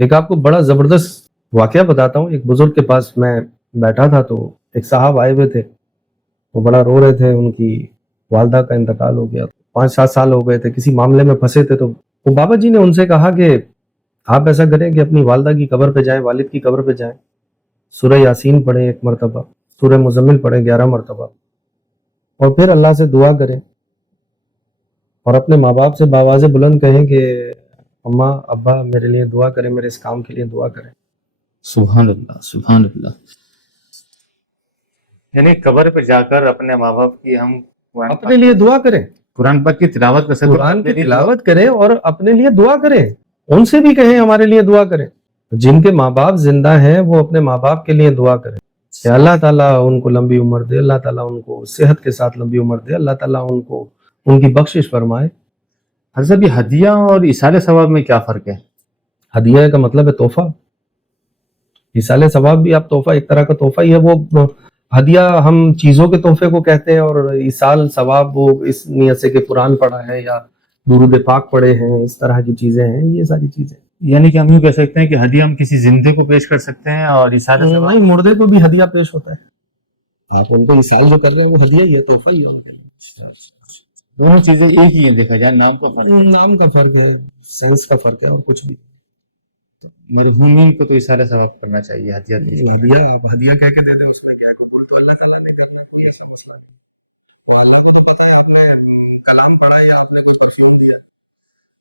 ایک آپ کو بڑا زبردست واقعہ بتاتا ہوں. ایک بزرگ کے پاس میں بیٹھا تھا تو ایک صاحب آئے ہوئے تھے. وہ بڑا رو رہے تھے, ان کی والدہ کا انتقال ہو گیا. 5-7 سال ہو گئے تھے, کسی معاملے میں پھنسے تھے. تو وہ بابا جی نے ان سے کہا کہ آپ ایسا کریں کہ اپنی والدہ کی قبر پہ جائیں, والد کی قبر پہ جائیں, سورہ یاسین پڑھیں 1 مرتبہ, سورہ مزمل پڑھیں 11 مرتبہ, اور پھر اللہ سے دعا کریں, اور اپنے ماں باپ سے بآواز بلند کہیں کہ اماں ابا میرے لیے دعا کریں, میرے اس کام کے لیے دعا کریں. سبحان اللہ سبحان اللہ. یعنی قبر پہ جا کر اپنے ماں باپ کی ہم اپنے لیے دعا کریں, قرآن پاک کی تلاوت کر سکتے, قرآن کی تلاوت کریں اور اپنے لیے دعا کریں. ان سے بھی کہیں ہمارے لیے دعا کریں. جن کے ماں باپ زندہ ہیں وہ اپنے ماں باپ کے لیے دعا کریں کہ اللہ تعالیٰ ان کو لمبی عمر دے, اللہ تعالیٰ ان کو صحت کے ساتھ لمبی عمر دے, اللہ تعالیٰ ان کو ان کی بخشش فرمائے. حضرت یہ ہدیہ اور ایصال ثواب میں کیا فرق ہے؟ ہدیہ کا مطلب ہے تحفہ. ایصال ثواب بھی آپ تحفہ, ایک طرح کا تحفہ ہی ہے. وہ ہدیہ ہم چیزوں کے تحفے کو کہتے ہیں, اور ایصال ثواب وہ اس نیت سے کہ قرآن پڑھا ہے یا درود پاک پڑھے ہیں, اس طرح کی چیزیں ہیں. یہ ساری چیزیں یعنی کہ ہم یوں کہہ سکتے ہیں کہ ہدیہ ہم کسی زندے کو پیش کر سکتے ہیں, اور ایصال ثواب نہیں, مردے کو بھی ہدیہ پیش ہوتا ہے. آپ ان کو ایصال جو کر رہے ہیں وہ ہدیہ ہی ہے, تحفہ ہی ہے ان کے لیے. اچھا. دونوں چیزیں ایک ہی ہیں دیکھا جائے, نام کا فرق ہے. نام کا فرق ہے, سینس کا فرق ہے, اور کچھ بھی. تو مرحومین کو تو ایصال ثواب کرنا چاہیے, ہدیہ آپ ہدیہ کہہ کے دے دیں, اس میں کیا ہے, قبول تو اللہ تعالیٰ نے کرنا ہے, کوئی ایسا مسئلہ نہیں. وہ اللہ کو تو پتہ ہے آپ نے کلام پڑھا ہے یا آپ نے کوئی پرفیوم دیا.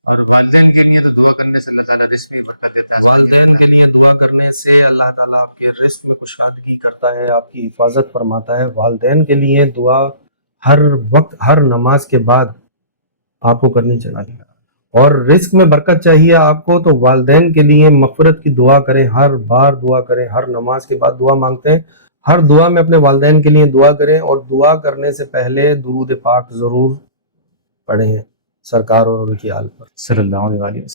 اور والدین کے لیے تو دعا کرنے سے اللہ تعالیٰ رزق میں برکت دیتا ہے. والدین کے لیے دعا کرنے سے اللہ تعالیٰ آپ کے رزق میں کشادگی کرتا ہے, آپ کی حفاظت فرماتا ہے. والدین کے لیے دعا ہر وقت, ہر نماز کے بعد آپ کو کرنی چاہیے. اور رزق میں برکت چاہیے آپ کو تو والدین کے لیے مغفرت کی دعا کریں, ہر بار دعا کریں, ہر نماز کے بعد دعا مانگتے ہیں, ہر دعا میں اپنے والدین کے لیے دعا کریں. اور دعا کرنے سے پہلے درود پاک ضرور پڑھیں سرکار اور ان کی آل پر صلی اللہ علیہ وسلم.